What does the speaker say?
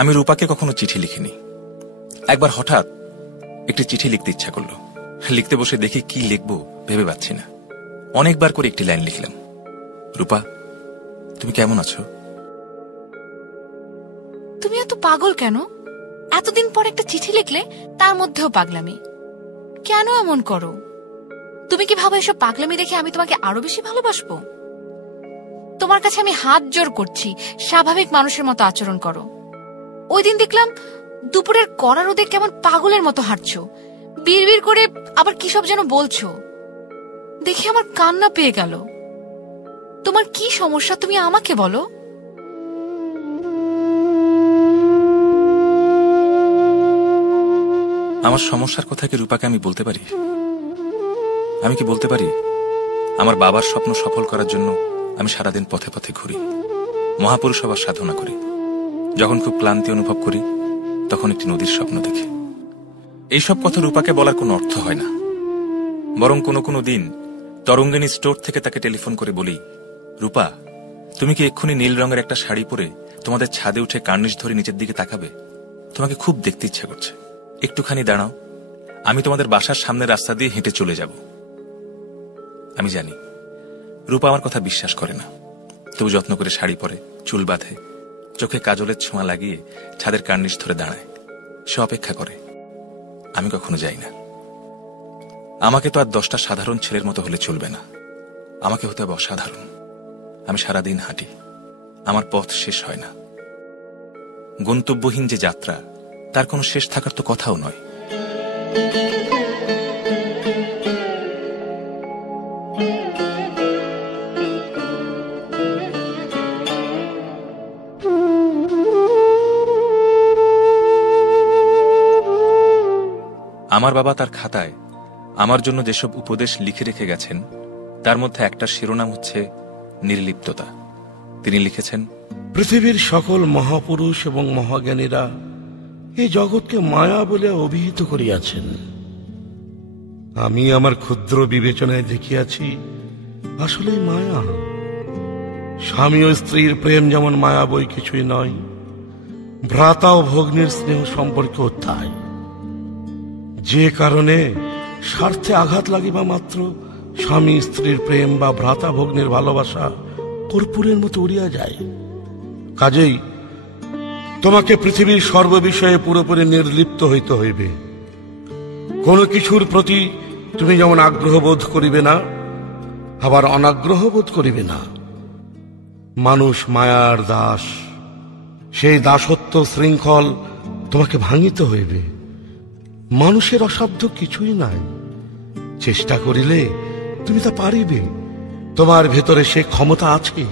আমি রূপাকে কখনো চিঠি লিখিনি। একবার হঠাৎ একটি চিঠি লিখতে ইচ্ছা করলো। লিখতে বসে দেখি কি লিখবো ভেবে পাচ্ছি না। অনেকবার করে একটি লাইন লিখলাম, রূপা তুমি কেমন আছো? তুমি এত পাগল কেন? এতদিন পর একটা চিঠি লিখলে, তার মধ্যেও পাগলামি। কেন এমন করো? তুমি কি ভাবো এসব পাগলামি দেখে আমি তোমাকে আরো বেশি ভালোবাসবো? তোমার কাছে আমি হাত জোর করছি, স্বাভাবিক মানুষের মতো আচরণ করো। ওই দিন দেখলাম দুপুরের কড়া রোদে কেমন পাগলের মতো হাঁটছো, বিড়বিড় করে আবার কি সব যেন বলছো। দেখে আমার কান্না পেয়ে গেল। তোমার কি সমস্যা তুমি আমাকে বলো। আমার সমস্যার কথা কি রূপাকে আমি বলতে পারি? আমি কি বলতে পারি আমার বাবার স্বপ্ন সফল করার জন্য আমি সারাদিন পথে পথে ঘুরি, মহাপুরুষ হবার সাধনা করি। যখন খুব ক্লান্তি অনুভব করি তখন একটি নদীর স্বপ্ন দেখি। এইসব কথা রূপাকে বলার কোনো অর্থ হয় না। বরং কোনো কোনো দিন তরঙ্গিনী স্টোর থেকে তাকে টেলিফোন করে বলি, রূপা তুমি কি এক্ষুনি নীল রঙের একটা শাড়ি পরে তোমাদের ছাদে উঠে কার্নিশ ধরে নিচের দিকে তাকাবে? তোমাকে খুব দেখতে ইচ্ছা করছে, একটুখানি দাঁড়াও, আমি তোমাদের বাসার সামনের রাস্তা দিয়ে হেঁটে চলে যাব। আমি জানি রূপা আমার কথা বিশ্বাস করে না, তবু যত্ন করে শাড়ি পরে, চুল বাঁধে, চোখে কাজলের ছোঁয়া লাগিয়ে ছাদের কার্নিশ ধরে দাঁড়ায়। সে অপেক্ষা করে। আমি কখনো যাই না। আমাকে তো আর 10টা সাধারণ ছেলের মতো হলে চলবে না, আমাকে হতে হবে অসাধারণ। আমি সারাদিন হাঁটি, আমার পথ শেষ হয় না। গন্তব্যহীন যে যাত্রা, তার কোনো শেষ থাকার তো কথাও নয়। আমার বাবা তার খাতায় আমার জন্য যেসব উপদেশ লিখে রেখে গেছেন, তার মধ্যে একটা শিরোনাম হচ্ছে নির্লিপ্ততা। তিনি লিখেছেন, পৃথিবীর সকল মহাপুরুষ এবং মহাজ্ঞানীরা এই জগৎকে মায়া বলে অভিহিত করিয়াছেন। আমি আমার ক্ষুদ্র বিবেচনায় দেখিয়াছি আসলেই মায়া। স্বামী ও স্ত্রীর প্রেম যেমন মায়া বই কিছুই নয়, ভ্রাতা ও ভগ্নীর স্নেহ সম্পর্কেও তাই। যে কারণে স্বার্থে আঘাত লাগিবা মাত্র স্বামী স্ত্রীর প্রেম বা ভ্রাতা ভগ্নীর ভালোবাসা কর্পূরের মতো উড়িয়া যায়। কাজেই তোমাকে পৃথিবীর সর্ববিষয়ে পুরোপুরি নির্লিপ্ত হইতে হইবে। কোনো কিছুর প্রতি তুমি যেমন আগ্রহ বোধ করিবে না, আবার অনাগ্রহ বোধ করিবে না। মানুষ মায়ার দাস, সেই দাসত্ব শৃঙ্খল তোমাকে ভাঙিতে হইবে। মানুষের অসাধ্য কিছুই নাই, চেষ্টা করিলে তুমি তা পারিবে। তোমার ভেতরে সে ক্ষমতা আছে।